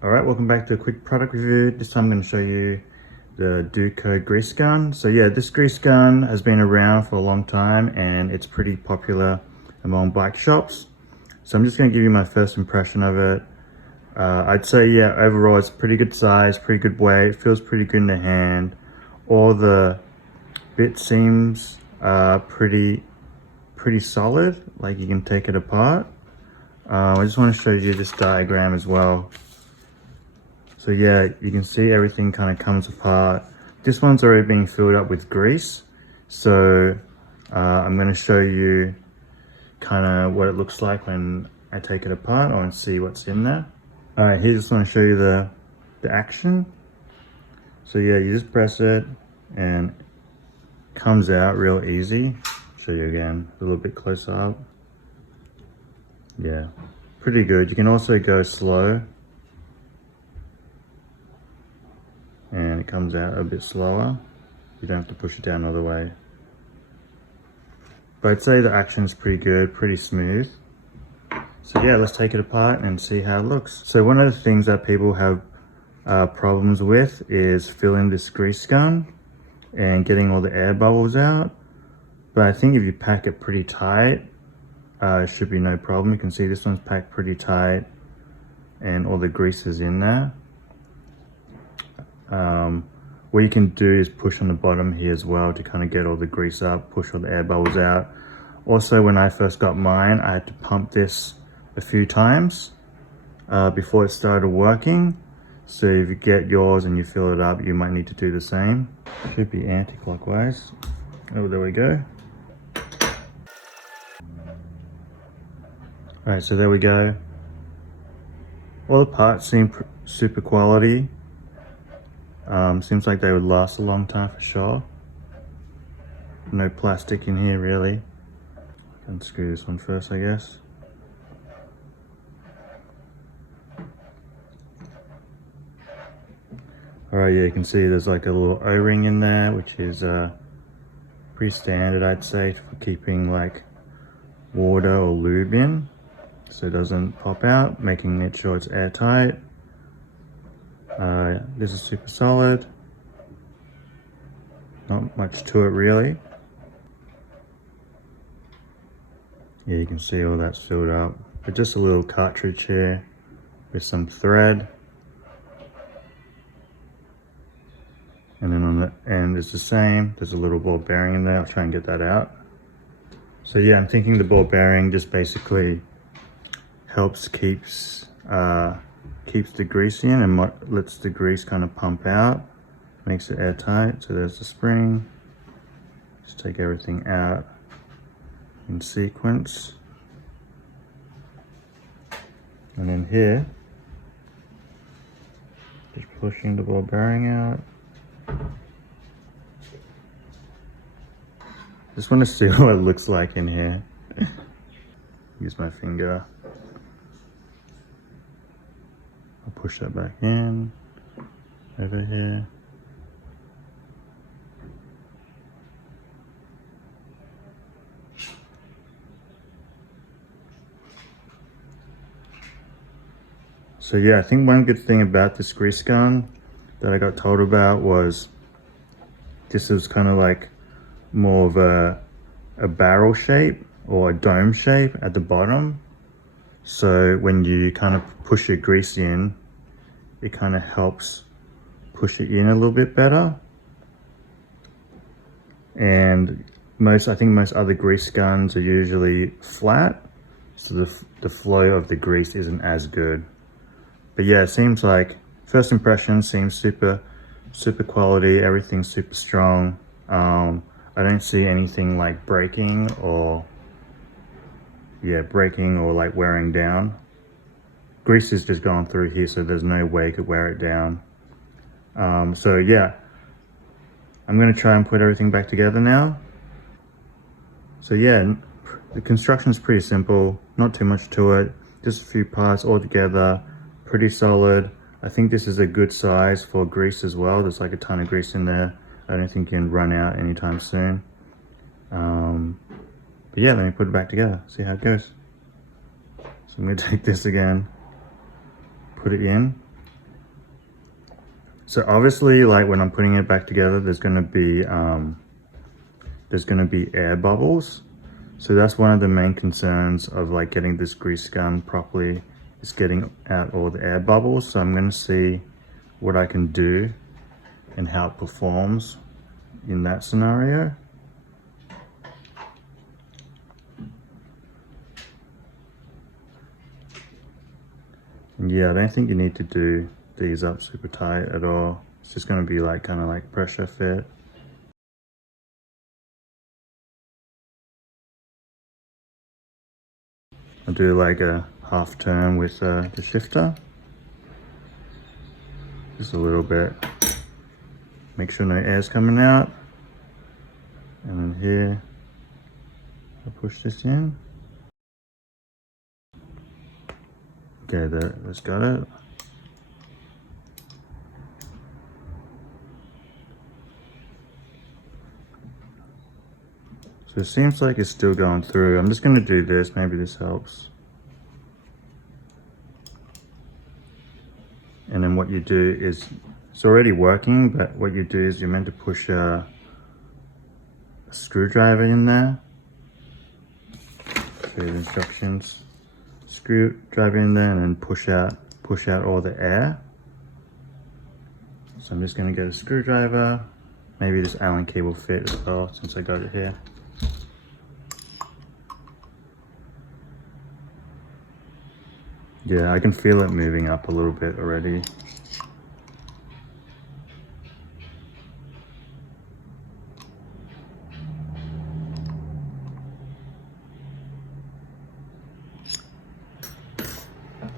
Alright, welcome back to a quick product review. This time I'm going to show you the Dualco Grease Gun. So yeah, this grease gun has been around for a long time and it's pretty popular among bike shops. So I'm just going to give you my first impression of it. I'd say yeah, overall it's pretty good size, pretty good weight, feels pretty good in the hand. All the bit seams are pretty solid, like you can take it apart. I just want to show you this diagram as well. So yeah, you can see everything kind of comes apart. This one's already being filled up with grease. So I'm going to show you kind of what it looks like when I take it apart. I want to see what's in there. Alright, here just want to show you the action. So yeah, you just press it and it comes out real easy. Show you again, a little bit closer up. Yeah, pretty good. You can also go slow. And it comes out a bit slower. You don't have to push it down all the way. But I'd say the action is pretty good, pretty smooth. So yeah, let's take it apart and see how it looks. So one of the things that people have problems with is filling this grease gun and getting all the air bubbles out. But I think if you pack it pretty tight, it should be no problem. You can see this one's packed pretty tight and all the grease is in there. What you can do is push on the bottom here as well to kind of get all the grease up, push all the air bubbles out. Also, when I first got mine, I had to pump this a few times before it started working. So if you get yours and you fill it up, you might need to do the same. Should be anti-clockwise. Oh, there we go. Alright, so there we go. All the parts seem super quality. Seems like they would last a long time for sure. No plastic in here really. Unscrew this one first, I guess. Alright, yeah, you can see there's like a little O-ring in there, which is pretty standard, I'd say, for keeping like water or lube in, so it doesn't pop out, making it sure it's airtight. This is super solid. Not much to it really. Yeah, you can see all that's filled up. But just a little cartridge here with some thread. And then on the end is the same. There's a little ball bearing in there. I'll try and get that out. So yeah, I'm thinking the ball bearing just basically helps keeps the grease in and lets the grease kind of pump out, makes it airtight. So there's the spring. Just take everything out in sequence. And then here, just pushing the ball bearing out. Just want to see what it looks like in here. Use my finger. I'll push that back in, over here. So yeah, I think one good thing about this grease gun that I got told about was this is kind of like more of a barrel shape or a dome shape at the bottom. So when you kind of push your grease in, it kind of helps push it in a little bit better. And I think most other grease guns are usually flat, so the flow of the grease isn't as good. But yeah, it seems like first impression seems super quality. Everything's super strong. I don't see anything like breaking or like wearing down. Grease is just going through here, so there's no way it could wear it down. So yeah, I'm gonna try and put everything back together now. So yeah, the construction is pretty simple, not too much to it, just a few parts all together, pretty solid. I think this is a good size for grease as well. There's like a ton of grease in there. I don't think you can run out anytime soon. But yeah, let me put it back together, see how it goes. So I'm gonna take this again, put it in. So obviously, like when I'm putting it back together, there's gonna be air bubbles. So that's one of the main concerns of like getting this grease gun properly, is getting out all the air bubbles. So I'm gonna see what I can do and how it performs in that scenario. And yeah, I don't think you need to do these up super tight at all. It's just going to be like kind of like pressure fit. I'll do like a half turn with the shifter. Just a little bit. Make sure no air's coming out. And then here, I'll push this in. Okay, that's got it. So it seems like it's still going through. I'm just going to do this. Maybe this helps. And then what you do is, it's already working, but what you do is you're meant to push a screwdriver in there. Show you the instructions. Screwdriver in there and then push out all the air. So I'm just going to get a screwdriver. Maybe this Allen key will fit as well since I got it here. Yeah, I can feel it moving up a little bit already.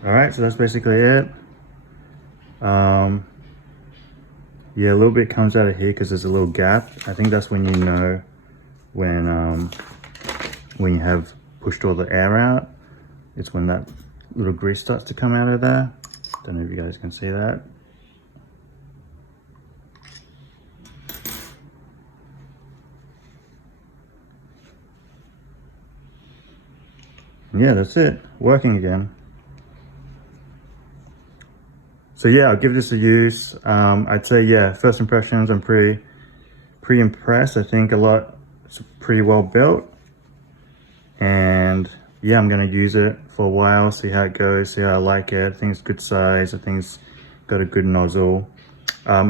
Alright, so that's basically it. Yeah, a little bit comes out of here because there's a little gap. I think that's when you know when you have pushed all the air out. It's when that little grease starts to come out of there. Don't know if you guys can see that. Yeah, that's it. Working again. So yeah, I'll give this a use. I'd say, yeah, first impressions, I'm pretty impressed. I think it's pretty well built. And yeah, I'm gonna use it for a while, see how it goes, see how I like it. I think it's good size. I think it's got a good nozzle. I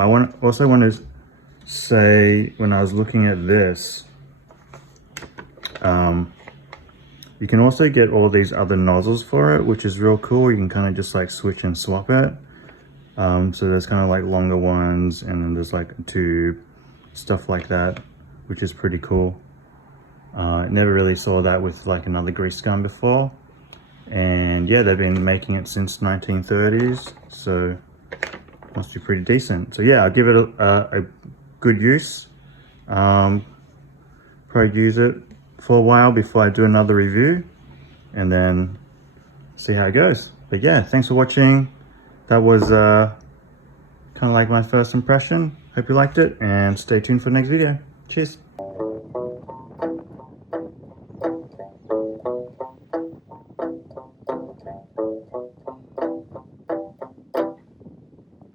also want to say, when I was looking at this, you can also get all these other nozzles for it, which is real cool. You can kind of just like switch and swap it. So there's kind of like longer ones, and then there's like a tube, stuff like that, which is pretty cool. Never really saw that with like another grease gun before. And yeah, they've been making it since 1930s, so must be pretty decent. So yeah, I'll give it a good use. Probably use it for a while before I do another review, and then see how it goes. But yeah, thanks for watching. That was kind of like my first impression. Hope you liked it, and stay tuned for the next video. Cheers.